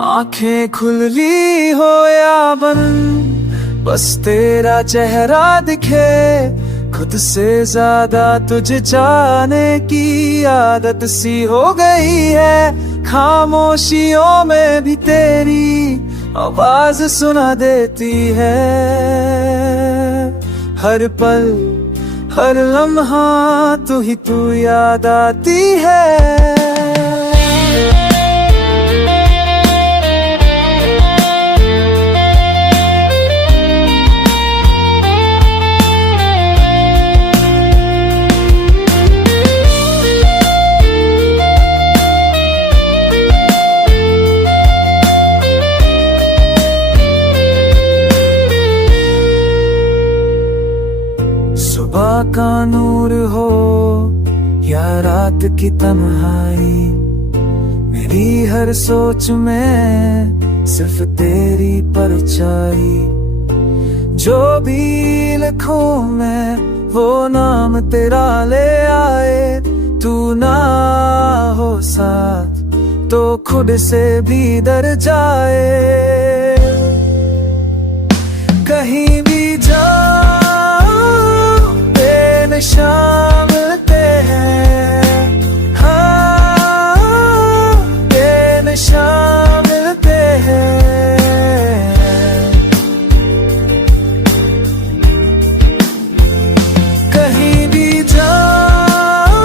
आंखें खुली हो या बंद, बस तेरा चेहरा दिखे। खुद से ज्यादा तुझे जाने की आदत सी हो गई है। खामोशियों में भी तेरी आवाज सुना देती है। हर पल हर लम्हा तू ही तू याद आती है। सुबह का नूर हो या रात की तन्हाई, मेरी हर सोच में सिर्फ तेरी परछाई। जो भी लिखूं मैं वो नाम तेरा ले आए। तू ना हो साथ तो खुद से भी डर जाए। कहीं भी शामिलते हैं, हाँ दिन शामिलते हैं। कहीं भी जाओ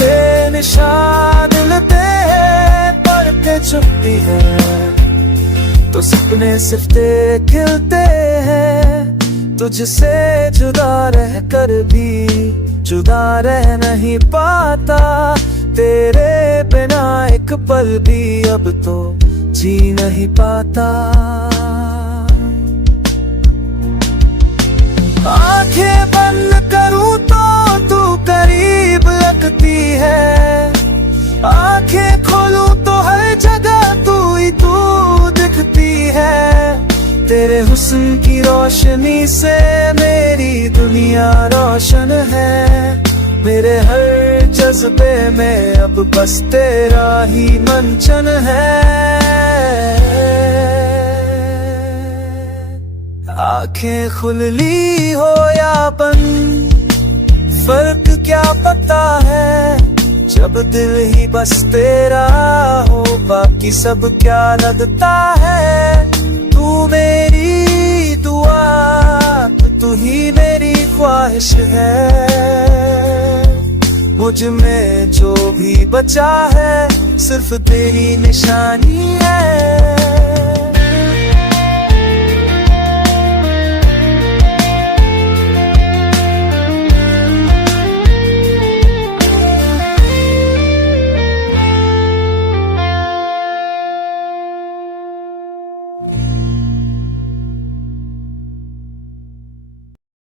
दिन शामिलते हैं। पढ़ते छुपती है तो सपने सिर्फ तेरे खिलते हैं। तुझसे जुदा रह कर भी जुदा रह नहीं पाता। तेरे बिना एक पल भी अब तो जी नहीं पाता। आंखें बंद करूं तो तू करीब लगती है। आंखें खोलूं तो हर जगह तू ही तू दिखती है। तेरे हुस्न की रोशनी से मेरी दुनिया रोशन है। मेरे हर जज्बे में अब बस तेरा ही मंचन है। आंखें खुली हो या बंद, फर्क क्या पता है। जब दिल ही बस तेरा हो बाकी सब क्या लगता है। तू मेरी दुआ तू ही मेरी ख्वाहिश है। मुझ में जो भी बचा है सिर्फ तेरी निशानी है।